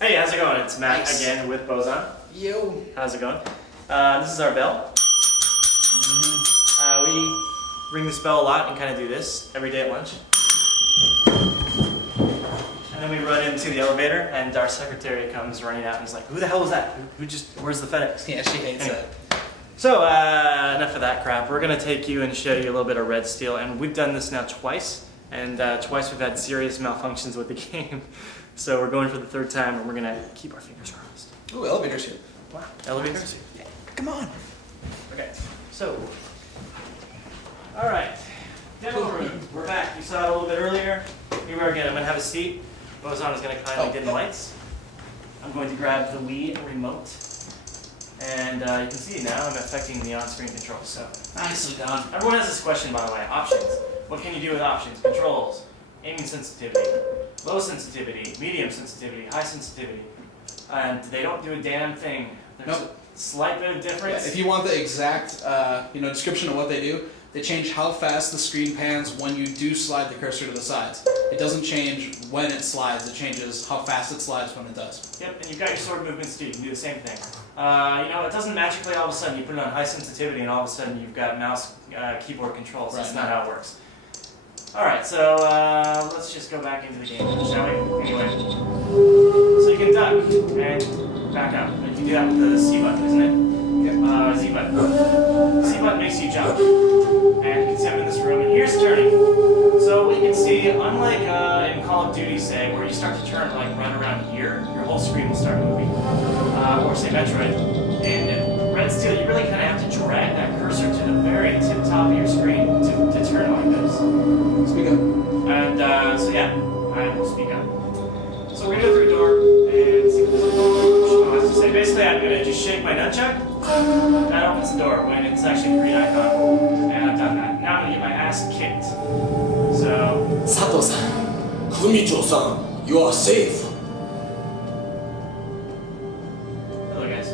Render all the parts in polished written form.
Hey, how's it going? It's Matt Nice. again with Boson. Yo. How's it going? This is our bell. We ring this bell a lot and kind of do this every day at lunch. And then we run into the elevator and our secretary comes running out and is like, who the hell was that? Where's the FedEx? Yeah, she hates Anyway. it. So, enough of that crap. We're going to take you and show you a little bit of Red Steel. And we've done this now twice. And twice we've had serious malfunctions with the game. So we're going for the third time and we're going to keep our fingers crossed. Ooh, elevators here. Wow, elevators? Yeah. Come on. Okay, so, alright, demo room, we're back. You saw it a little bit earlier. Here we are again. I'm going to have a seat. Boson is going to kindly dim the lights. I'm going to grab the Wii remote. And you can see now I'm affecting the on-screen controls. So, Nicely done. everyone has this question, by the way. Options. What can you do with options? Controls, aiming sensitivity, low sensitivity, medium sensitivity, high sensitivity. And they don't do a damn thing. There's Nope. a slight bit of difference. Yeah, if you want the exact description of what they do, they change how fast the screen pans when you do slide the cursor to the sides. It doesn't change when it slides, it changes how fast it slides when it does. Yep, and you've got your sword movements too. You can do the same thing. It doesn't magically all of a sudden you put it on high sensitivity and all of a sudden you've got mouse keyboard controls. Right. That's not how it works. Alright, so let's just go back into the game, shall we? Anyway. So you can duck and back up. You can do that with the C button, isn't it? Yep. Z button. C button makes you jump. And you can see I'm in this room, and here's turning. So what you can see, unlike in Call of Duty, say, where you start to turn, like run around here, your whole screen will start moving. Or say Metroid. In Red Steel, you really kind of have to drag that cursor to the very tip top of your screen to turn like this. Speak up. And so yeah, I will speak up. So we're gonna go through a door and see what this has to say. Basically, I'm gonna just shake my nunchuck. That opens the door when it's actually a green icon. And I've done that. Now I'm gonna get my ass kicked. So, Sato-san, Fumicho-san, you are safe. hello guys.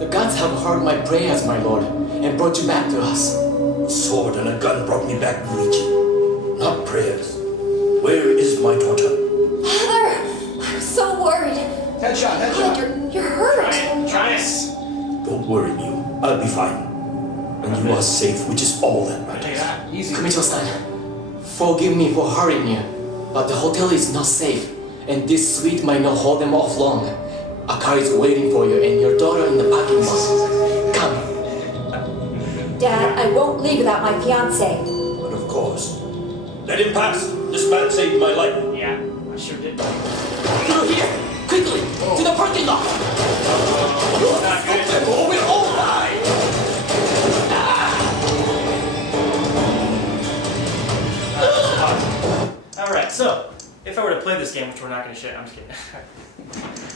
The gods have heard my prayers, my lord, and brought you back to us. A sword and a gun brought me back, Luigi. Not prayers. Where is my daughter? Heather! I'm so worried. Headshot, God, headshot. you're hurt. Try it. Don't worry, Mew. I'll be fine. And you are safe, which is all that Take matters. that. Easy. Fumicho-san, forgive me for hurrying you, but the hotel is not safe, and this suite might not hold them off long. A car is waiting for you and your daughter in the parking lot. Come. Dad, I won't leave without my fiance. But of course. Let him pass. This man saved my life. Yeah, I sure did. Through here! Quickly! To the parking lot! Not good. Or we'll all die. Alright, so, if I were to play this game, which we're not going to show, I'm just kidding.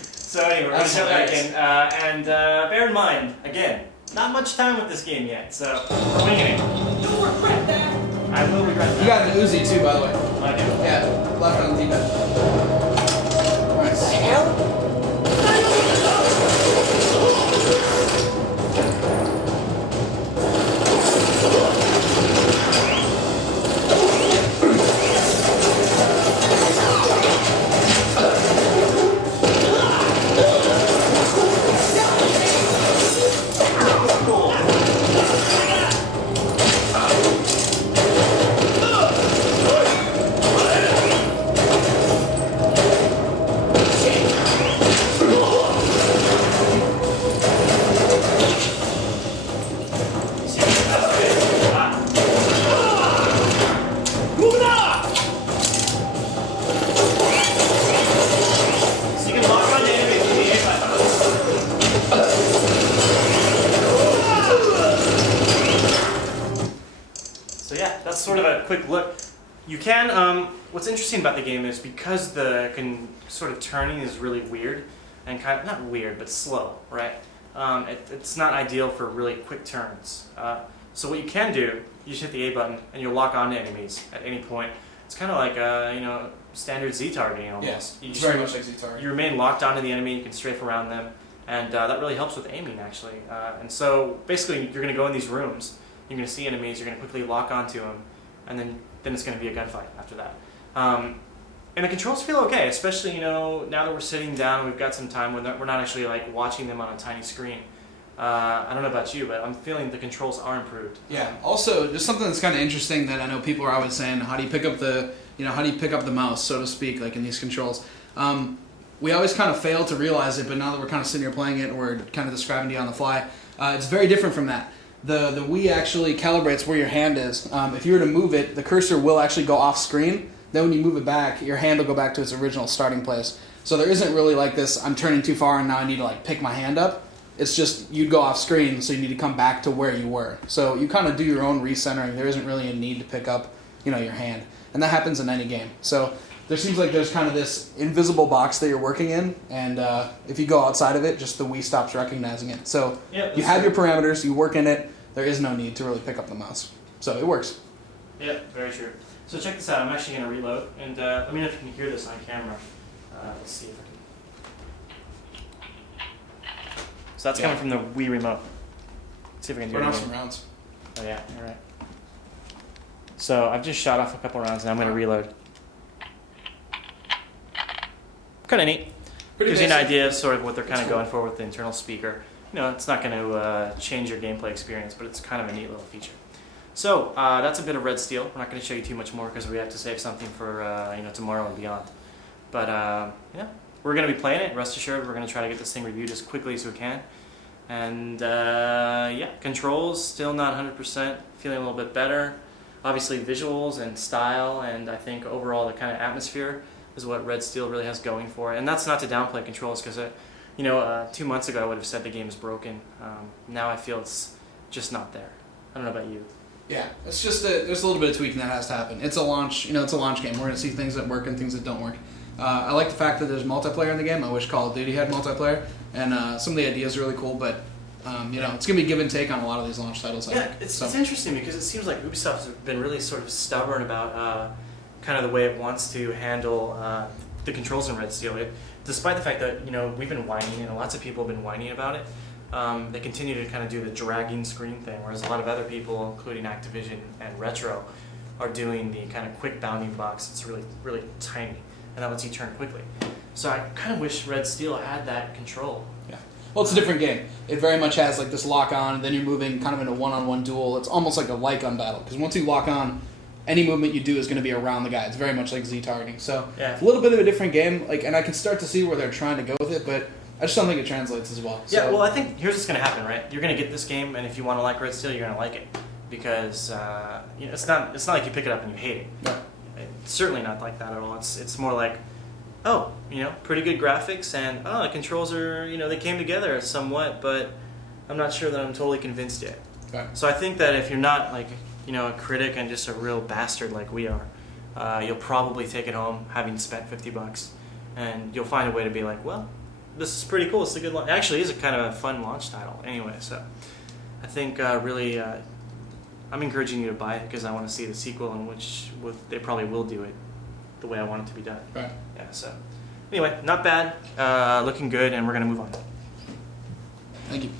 So anyway, we're going to jump back in, and bear in mind, again, not much time with this game yet, so we're winging it. You'll regret that. I will regret that. You got an Uzi too, by the way. I do. Yeah, left on the D-pad. Nice. So you can lock on to enemies with the A button. So yeah, that's sort of a quick look. You can, what's interesting about the game is because the sort of turning is really weird, and kind of, not weird, but slow, right? It's not ideal for really quick turns. So what you can do, you just hit the A button and you'll lock onto enemies at any point. It's kind of like, standard Z targeting almost. Yes, You it's just- very much like Z-Target. You remain locked onto the enemy, you can strafe around them, and that really helps with aiming actually. And so basically you're going to go in these rooms, you're going to see enemies, you're going to quickly lock onto them, and then it's going to be a gunfight after that. And the controls feel okay, especially, you know, now that we're sitting down and we've got some time when we're not actually like watching them on a tiny screen. I don't know about you, but I'm feeling the controls are improved. Yeah. Also, just something that's kind of interesting that I know people are always saying, how do you pick up the mouse, so to speak, like in these controls? We always kind of fail to realize it, but now that we're kind of sitting here playing it and we're kind of describing to you on the fly, it's very different from that. The Wii actually calibrates where your hand is. If you were to move it, the cursor will actually go off screen. Then when you move it back, your hand will go back to its original starting place. So there isn't really like this, I'm turning too far and now I need to like pick my hand up. It's just you'd go off screen, so you need to come back to where you were. So you kind of do your own recentering. There isn't really a need to pick up, you know, your hand. And that happens in any game. So there seems like there's kind of this invisible box that you're working in, and if you go outside of it, just the Wii stops recognizing it. So you have your parameters, you work in it, there is no need to really pick up the mouse. So it works. Yeah, very true. So check this out. I'm actually going to reload, and let me know if you can hear this on camera. Let's see if I can. So that's coming from the Wii remote. Let's see if I can do it. Burn off some rounds. Oh yeah, you're right. So I've just shot off a couple rounds, and I'm going to reload. Kind of neat. Gives you an idea of sort of what they're kind of going for with the internal speaker. You know, it's not going to change your gameplay experience, but it's kind of a neat little feature. So that's a bit of Red Steel. We're not going to show you too much more because we have to save something for you know, tomorrow and beyond. But yeah, we're going to be playing it. Rest assured, we're going to try to get this thing reviewed as quickly as we can. And yeah, controls still not 100%. Feeling a little bit better. Obviously, visuals and style, and I think overall the kind of atmosphere is what Red Steel really has going for it. And that's not to downplay controls, because you know, 2 months ago I would have said the game is broken. Now I feel it's just not there. I don't know about you. Yeah, it's just there's a little bit of tweaking that has to happen. It's a launch, you know, it's a launch game. We're gonna see things that work and things that don't work. I like the fact that there's multiplayer in the game. I wish Call of Duty had multiplayer, and some of the ideas are really cool. But you know, it's gonna be give and take on a lot of these launch titles. Yeah, it's interesting because it seems like Ubisoft has been really sort of stubborn about kind of the way it wants to handle the controls in Red Steel. Despite the fact that, you know, we've been whining and lots of people have been whining about it, they continue to kind of do the dragging screen thing, whereas a lot of other people, including Activision and Retro, are doing the kind of quick bounding box. It's really, really tiny, and that lets you turn quickly. So I kind of wish Red Steel had that control. Yeah. Well, it's a different game. It very much has like this lock on, and then you're moving kind of in a one-on-one duel. It's almost like a light gun battle, because once you lock on, any movement you do is going to be around the guy. It's very much like Z targeting. So yeah, it's a little bit of a different game, like, and I can start to see where they're trying to go with it, but I just don't think it translates as well. Yeah, well, I think here's what's going to happen, right? You're going to get this game, and if you want to like Red Steel, you're going to like it, because you know, it's not like you pick it up and you hate it. No. It's certainly not like that at all. It's more like, oh, you know, pretty good graphics, and oh, the controls are, you know, they came together somewhat, but I'm not sure that I'm totally convinced yet. Okay. So I think that if you're not like, you know, a critic and just a real bastard like we are, you'll probably take it home having spent $50, and you'll find a way to be like, well, this is pretty cool. It's a good launch. Actually, it is a kind of a fun launch title anyway. So I think really, I'm encouraging you to buy it because I want to see the sequel, in which they probably will do it the way I want it to be done. Right. Yeah. So anyway, not bad. Looking good, and we're gonna move on. Thank you.